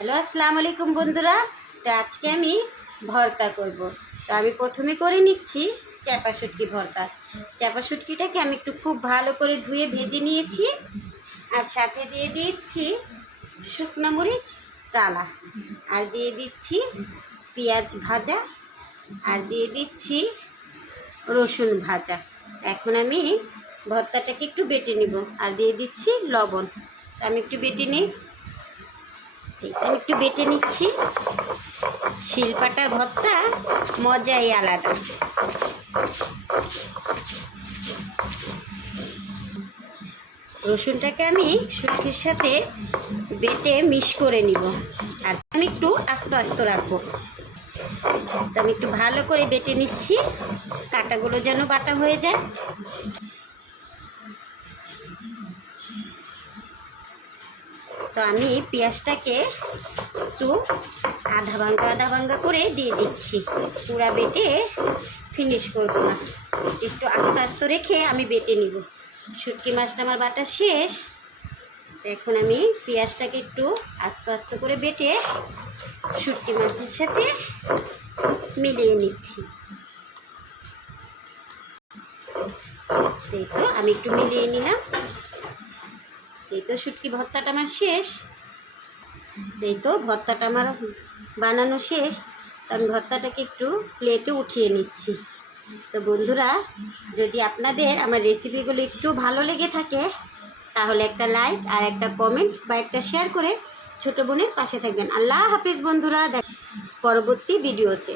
Hello, আসসালামু আলাইকুম বন্ধুরা। তো আজকে আমি ভর্তা করব। তো আমি প্রথমে করে নিচ্ছি চাপা শুটকি ভর্তা। চাপা শুটকিটাকে আমি একটু খুব ভালো করে ধুয়ে ভেজে নিয়েছি, আর সাথে দিয়ে দিচ্ছি শুকনো মরিচ কালা, আর দিয়ে দিচ্ছি পেঁয়াজ ভাজা, আর দিয়ে দিচ্ছি রসুন ভাজা। এখন আমি ভর্তাটাকে একটু বেটে নিব, আর দিয়ে দিচ্ছি লবণ। আমি একটু বেটে নিই। আমি একটু বেটে নিচ্ছি। শিলপাটার ভর্তা মজাই আলাদা। রসুনটাকে আমি শুটকির সাথে বেটে মিশ করে নিব, আর আমি একটু আস্তে আস্তে রাখবো। তো আমি একটু ভালো করে বেটে নিচ্ছি, কাঁটাগুলো যেন বাটা হয়ে যায়। তো আমি পেঁয়াজটাকে একটু আধা ভাঙ্গা করে দিয়ে দিচ্ছি। পুরা বেটে ফিনিশ করব না, একটু আস্তে আস্তে রেখে আমি বেটে নিব। শুটকি মাছটা আমার বাটা শেষ। এখন আমি পেঁয়াজটাকে একটু আস্তে আস্তে করে বেটে শুটকি মাছের সাথে মিলিয়ে নিচ্ছি। এই তো আমি একটু মিলিয়ে নিলাম। এই তো শুটকি ভর্তাটা আমার শেষ। এই তো ভর্তাটা আমার বানানো শেষ। তো আমি ভর্তাটাকে একটু প্লেটে উঠিয়ে নিচ্ছি। তো বন্ধুরা, যদি আপনাদের আমার রেসিপিগুলো একটু ভালো লেগে থাকে, তাহলে একটা লাইক আর একটা কমেন্ট বা একটা শেয়ার করে ছোটো বোনের পাশে থাকবেন। আল্লাহ হাফিজ বন্ধুরা, পরবর্তী ভিডিওতে।